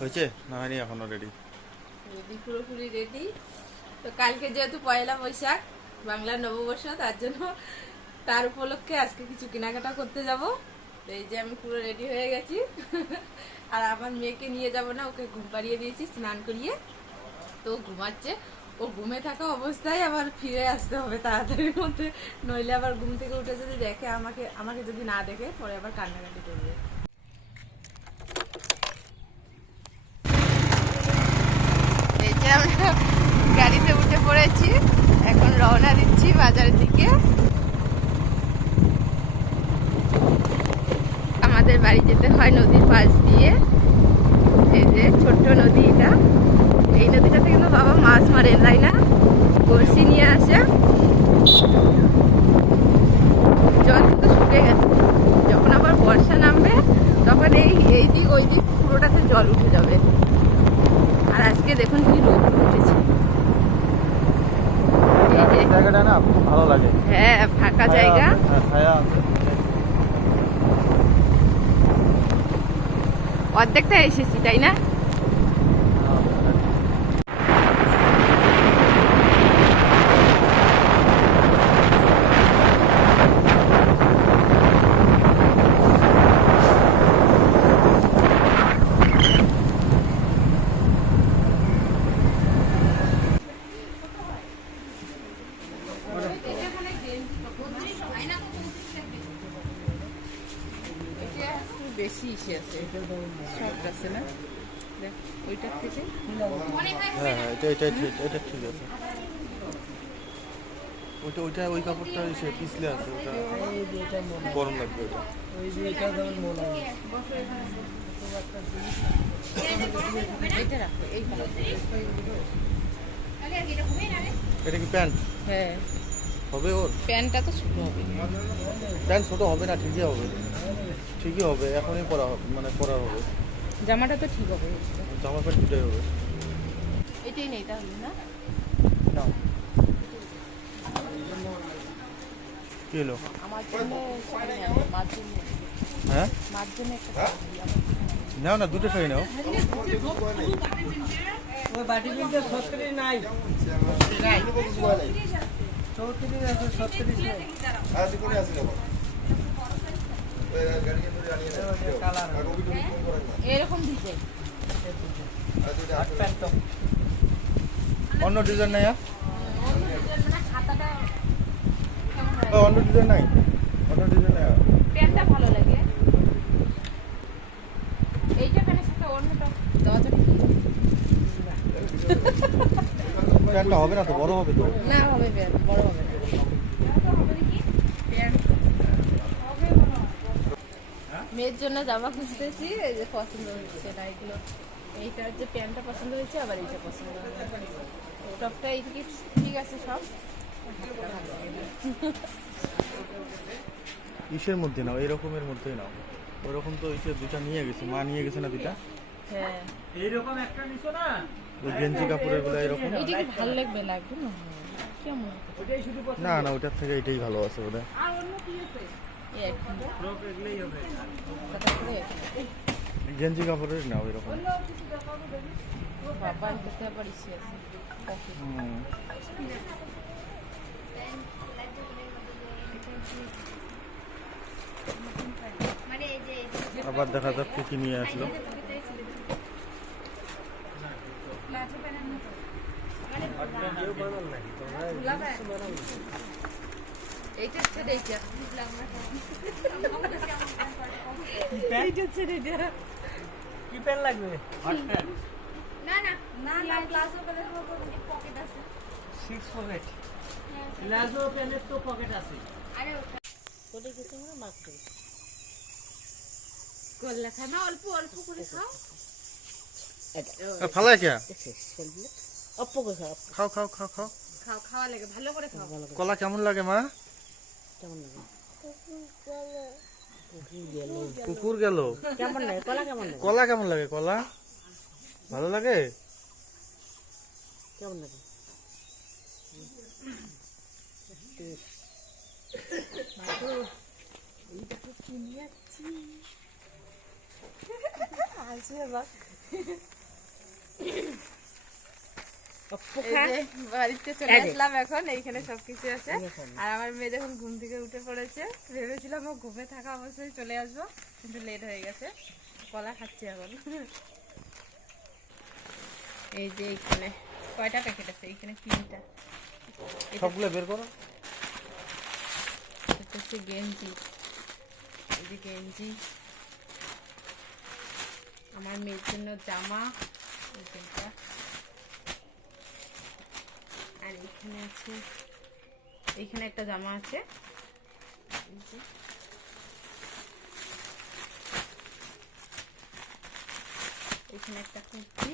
হয়েছে না হয়নি এখনো রেডি? রেডি, পুরোপুরি রেডি। তো কালকে যেহেতু পয়লা বৈশাখ, বাংলার নববর্ষ, তার উপলক্ষে আজকে কিছু কেনাকাটা করতে যাব। তো এই যে আমি পুরো রেডি হয়ে গেছি। আর আমার মেয়েকে নিয়ে যাব না, ওকে ঘুম পাড়িয়ে দিয়েছি স্নান করিয়ে। তো ঘুমাচ্ছে, ও ঘুমে থাকা অবস্থায় আবার ফিরে আসতে হবে তাড়াতাড়ির মধ্যে, নইলে আবার ঘুম থেকে উঠে যদি দেখে আমাকে আমাকে যদি না দেখে পরে আবার কান্নাকাটি করবে। এই যে আমরা গাড়িতে উঠে পড়েছি, এখন রওনা দিচ্ছি বাজারের দিকে। আমাদের বাড়ি যেতে হয় নদীর পাশ দিয়ে। এই যে ছোট্ট নদী এটা, এই নদীটাতে কিন্তু বাবা মাছ মারে, তাই না? বড়শি নিয়ে আসে। জল কিন্তু শুকিয়ে গেছে, যখন আবার বর্ষা নামবে তখন এই দিক ওই দিক পুরোটাতে জল উঠে যাবে। আর আজকে দেখুন কি রোদ উঠেছে। জায়গাটা না খুব ভালো লাগে। হ্যাঁ, ফাঁকা জায়গা। অর্ধেকটা এসেছি, তাই না? বেশি ইসে আছে, সফট আছে না? দেখ ওইটার থেকে। হ্যাঁ হ্যাঁ, এটা ঠিক আছে। ওইটা ওই কাপড়টা সে পিছলে আছে, ওটা গরম লাগবে। এটা কি প্যান্ট? হ্যাঁ, হবে ওর প্যান্টটা তো ছোট হবে। প্যান্ট ছোট হবে না, ঠিকই হবে, ঠিকই হবে। এখনই পরা পরা হবে। জামাটা তো ঠিক হবে। জামা প্যান্ট দুটাই হবে। এটাই নেই তাহলে না? না কি হলো? আমার জন্য শাড়ি নেবো, মার জন্য। হ্যাঁ, মার জন্য একটা শাড়ি আমার জন্য। নাও না, দুটো শাড়ি নাও। ওই বাটি কিনতে 36 নাই, 34 আছে, 36 নেই। কালার এরকম ডিজাইন। প্যান্ট তো অন্য ডিজাইন নাই? মানে খাতাটা অন্য ডিজাইন নাই, অন্য ডিজাইন নাই। প্যান্টটা ভালো লাগে। এইটা প্যান্টের সাথে অন্যটা দেওয়া যাবে কি? প্যান্টটা হবে না তো, বড় হবে তো। না, হবে প্যান্ট, বড় হবে না। প্যান্ট মেয়ের জন্য জামা খুঁজতেছি, এই যে পছন্দ হচ্ছে না এগুলো। এইটা যে প্যান্টটা পছন্দ হয়েছে, আবার এইটা পছন্দ হয়েছে। টপটা এইদিকে ঠিক আছে সব। ইসের মধ্যে নাও, এরকমের মধ্যেই নাও। ওরকম তো ইসের দুটা নিয়ে গেছে, মা নিয়ে গেছে না দুটা। হ্যাঁ, এইরকম একটা নিছো না, ওই গেঞ্জি কাপড়ের গুলো এরকম। এইটা কি ভালো লাগবে? লাগবে না কেমন? ওটাই শুধু পছন্দ। না না, ওটার থেকে এটাই ভালো আছে বোধ হয়। আর অন্য কি আছে? এই একটা ফ্রক এগুলোই হবে। কথা করে গেঞ্জি কাপড়ের নাও এরকম। বাবা করতে আবার ইচ্ছে আছে। হুম। আবার দেখা যাক কি নিয়ে আসলো। এইটা ছেড়ে এইটা কি প্যান্ট লাগবে? না না না প্লাজো প্যান্টের মতো পকেট আছে। 6 পকেট প্লাজো প্যান্টের তো পকেট আছে। আরে কোটে কিছু না মাত্র কল্লা খানা অল্প অল্প করে খাও। ফালায় কে? অল্প করে খাও, খাও খাও খাও খাও। খাও, খাওয়া লাগে, ভালো করে খাও। কলা কেমন লাগে মা? কেমন লাগে? কুকুর গেল। কেমন লাগে কলা? কেমন লাগে? কলা কেমন লাগে? কলা ভালো লাগে? কেমন লাগে? এইটা তো কিনে যাচ্ছি। আসবে বা पप्पू এই खा যে বাড়িতে চলে এই যে। আসলাম এখন, এইখানে সবকিছু আছে। এই দেখুন। আর আমার মেয়ে দেখুন ঘুম থেকে উঠে পড়েছে। ভেবেছিলাম ও ঘুমে থাকা অবস্থায় চলে আসবো, কিন্তু লেট হয়ে গেছে। কলা খাচ্ছি এখন। এই যে এইখানে কয়টা প্যাকেট আছে? এইখানে 3টা। সবগুলো বের করো। এটা হচ্ছে গেঞ্জি, এই যে গেঞ্জি। আমার মেয়ের জন্য জামা, এই যে এটা। আর এইখানে আছে, এইখানে একটা জামা আছে, এই যে। এইখানে একটা কুর্তি,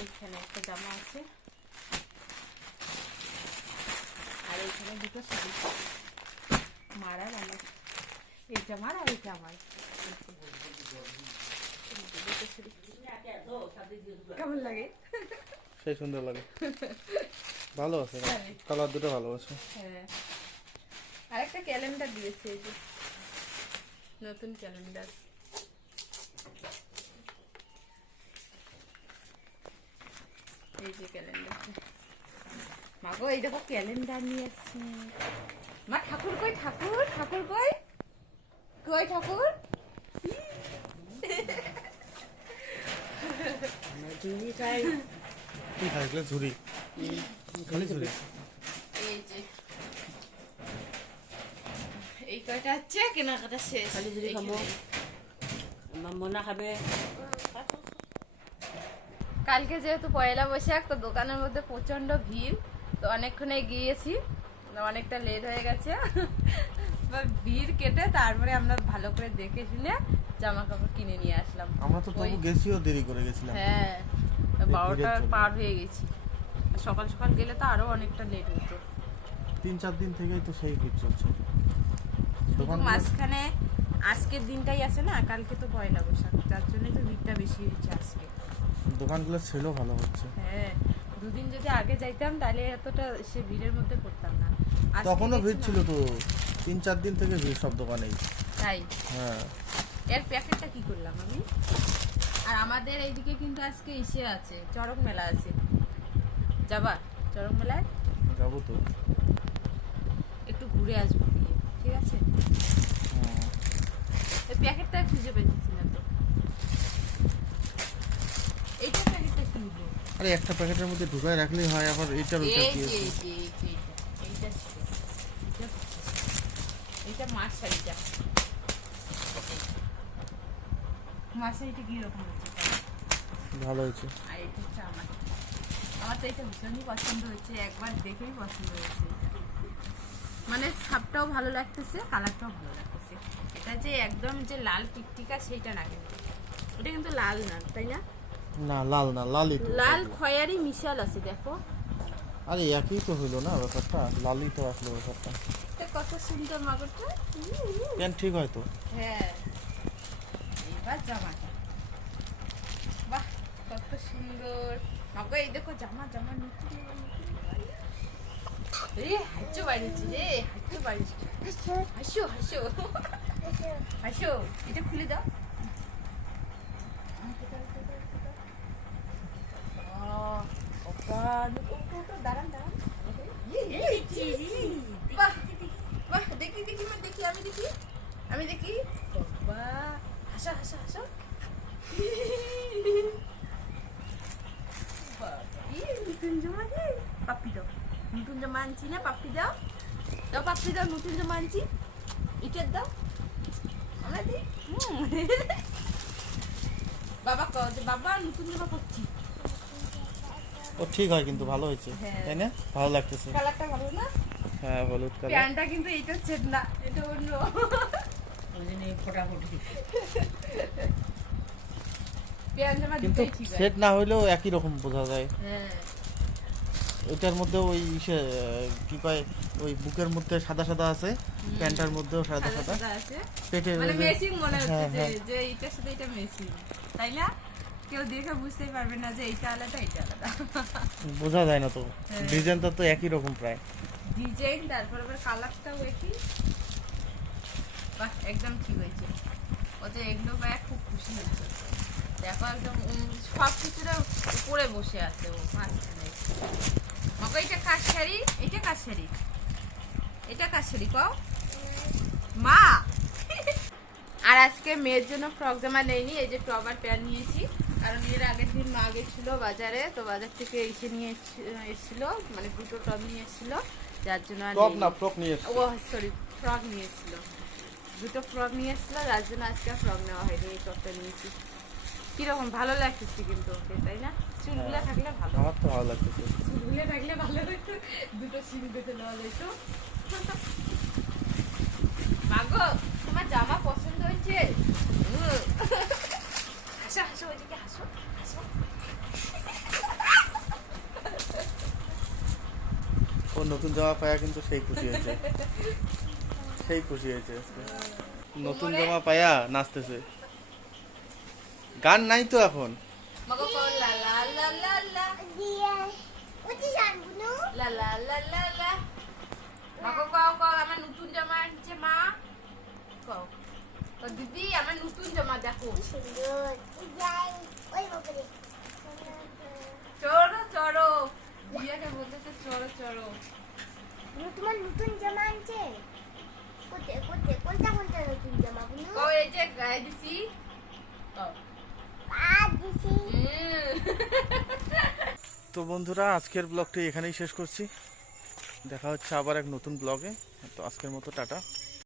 এইখানে একটা জামা আছে, আর এইখানে দুটো শাড়ি। মার আর আমার, এইটা আমার আর এইটা আমার। কেমন লাগে? সেই সুন্দর লাগে, ভালো আছে, কালার দুটো ভালো আছে। হ্যাঁ, আরেকটা ক্যালেন্ডার দিয়েছে, এই যে নতুন ক্যালেন্ডার। এই যে ক্যালেন্ডার, মাগো এই দেখো ক্যালেন্ডার নিয়ে আসছি। মা ঠাকুর কই? ঠাকুর, ঠাকুর কই? কই ঠাকুর? चूड़ी खाई কি খাইলে ঝুরি, খালি ঝুরি। এই যে এই কয়টা হচ্ছে কেনাকাটা শেষ। খালি ঝুড়ি খাবো। এইখানে। मम्मना खाबे কালকে যেহেতু পয়লা বৈশাখ, তো দোকানের মধ্যে প্রচন্ড ভিড়। তো অনেকক্ষণে গিয়েছি, অনেকটা লেট হয়ে গেছে। এবার ভিড় কেটে তারপরে আমরা ভালো করে দেখে শুনে জামা কাপড় কিনে নিয়ে আসলাম। আমরা তো তবু ওই- গেছিও, দেরি করে গেছিলাম। হ্যাঁ, ভিড়ের 12টা জন্য। পার হয়ে গেছি। আর সকাল সকাল গেলে তো আরো অনেকটা লেট হতো। 3-4 দিন থেকেই তো সেই ভিড় চলছে। শুধু দোকান মাঝখানে আজকের দিনটাই আছে না, কালকে তো পয়লা বৈশাখ, যার জন্যই তো ভিড়টা বেশি হয়েছে আজকে। দোকানগুলো সেলও ভালো হচ্ছে। হ্যাঁ, দুদিন যদি আগে যাইতাম তাহলে এতটা সে ভিড়ের মধ্যে পড়তাম না। আজকে তখনও ভিড় গেছি ছিল না। তো, 3-4 দিন থেকে ভিড় সব দোকানেই। তাই হ্যাঁ, এর প্যাকেটটা কি করলাম আমি? আর আমাদের এইদিকে কিন্তু আজকে ইসে আছে, চড়ক মেলা আছে। যাবা চড়ক মেলায়? যাবো তো। একটু ঘুরে আসবো গিয়ে, ঠিক আছে? হ্যাঁ। এই প্যাকেটটা খুঁজে পেয়েছি না তো। এইটা প্যাকেটটা কি হলো? আরে একটা প্যাকেটের মধ্যে ঢুকায় রাখলেই হয়, আবার এইটার ওইটা এই কি যে আছে? এই যে এই যে এইটা ছিল। এইটা মাছ শাড়িটা। মাছ শাড়িটা কিরকম হচ্ছে? ভালো হয়েছে। আর এটা হচ্ছে আমার, আমার তো এটা ভীষণই পছন্দ হয়েছে, একবার দেখেই পছন্দ হয়েছে। মানে ছাপটাও ভালো লাগতেছে, কালারটাও ভালো লাগতেছে। এটা যে একদম যে লাল টিকটিকা সেইটা না, কিন্তু এটা কিন্তু লাল না, তাই না? না, লাল না, লালই তো। লাল খয়েরি মিশাল আছে, দেখো। আরে একই তো হইলো না ব্যাপারটা, লালই তো আসলো ব্যাপারটা। এটা কত সুন্দর মাগরটা। কেন ঠিক হয় তো। হ্যাঁ, এবার জামাটা, বাহ কত সুন্দর। মাগো এই দেখো জামা, জামা নতুন জামা, নতুন জামা। রে হাসো বাইরেছি, রে হাসো বাইরেছি, হাসো হাসো হাসো। এটা খুলে দাও। দাঁড়ান দাঁড়ান, বাহ বাহ, দেখি দেখি দেখি, আমি দেখি, আমি দেখি। বাহ, হাসো হাসো হাসো। নতুন জামা রে, পাপ্পি দাও। নতুন জামা আনছি না, পাপ্পি দাও। দাও পাপ্পি দাও, নতুন জামা আনছি। ইটের দাও, আমরা দিই। বাবা কও যে বাবা নতুন জামা পরছি। ও ঠিক হয়, কিন্তু ভালো হয়েছে, হ্যাঁ। তাই না? ভালো লাগতেছে। কালারটা ভালো না? হ্যাঁ, হলুদ কালার। প্যান্টটা কিন্তু এটা সেট না, এটা অন্য। ওজনে ফটাফটি প্যান্ট জামা কিন্তু দুটোই ঠিক সেট আছে। না হইলেও একই রকম বোঝা যায়। হ্যাঁ, এটার মধ্যে ওই কি কয়, ওই বুকের মধ্যে সাদা সাদা আছে, প্যান্টার মধ্যেও সাদা সাদা সাদা, সাদা আছে। পেটের মানে ওই যে- মেসিং মনে হচ্ছে হ্যাঁ, যে হ্যাঁ। যে এইটার সাথে এটা মেসিং, তাই না? কেউ দেখে বুঝতেই পারবে না যে এইটা আলাদা, এইটা আলাদা। বোঝা যায় না তো, হ্যাঁ। ডিজাইনটা তো একই রকম প্রায়। ডিজাইন, তারপর আবার কালারটাও একই। বাহ, একদম ঠিক হয়েছে। ওতে এগুলো পায় খুব খুশি হয়েছে। দেখো একদম সব কিছুটা উপরে বসে আছে ও মাঝখানে। মাকে এটা কাজ শাড়ি, এটা কাজ শাড়ি, এটা কাজ শাড়ি কও মা। আর আজকে মেয়ের জন্য ফ্রক জামা নেইনি, এই যে টপ আর প্যান্ট নিয়েছি। কারণ এর আগের দিন মা গেছিল বাজারে, তো বাজার থেকে এসে নিয়ে এসেছিল, মানে দুটো টপ নিয়ে এসেছিল, যার জন্য আর টপ নেইনি। না ফ্রক নিয়ে এসেছে। ও সরি, ফ্রক নিয়ে এসেছিল, দুটো ফ্রক নিয়ে এসেছিল, যার জন্য আজকে ফ্রক নেওয়া হয়নি, এই টপটা নিয়েছি। কিরকম ভালো লাগতেছে কিন্তু ওকে, তাই না? চুলগুলো থাকলে ভালো, আমার তো ভালো লাগতেছে। চুলগুলো থাকলে ভালো হতো, দুটো সিল বেঁধে নেওয়া যেত। মাগো, তোমার জামা পছন্দ হয়েছে? হাসো হাসো, ওইদিকে হাসো হাসো। ও নতুন জামা পায়া কিন্তু সেই খুশি হয়েছে, সেই খুশি হয়েছে আজকে। নতুন জামা পায়া নাচতেছে। গান নাই তো এখন। মাগো কও লা লা লা লা লা Dia. Uti jan bunu. লা লা লা লা লা। মাগো কও কও আমার নতুন জামা আনছে মা। কও তো দিদি আমার নতুন জামা দেখো। Sundur. Ijai. Oi bapre. চড়ো চড়ো, দিয়াকে বলতেছে চড়ো চড়ো। তোমার নতুন জামা আনছে? কোনটা কোনটা নতুন জামা bunu? কও এই যে গায়ে দিছি। কও দিছি। তো বন্ধুরা, আজকের ব্লগটি এখানেই শেষ করছি। দেখা হচ্ছে আবার এক নতুন ব্লগে। তো আজকের মতো টাটা।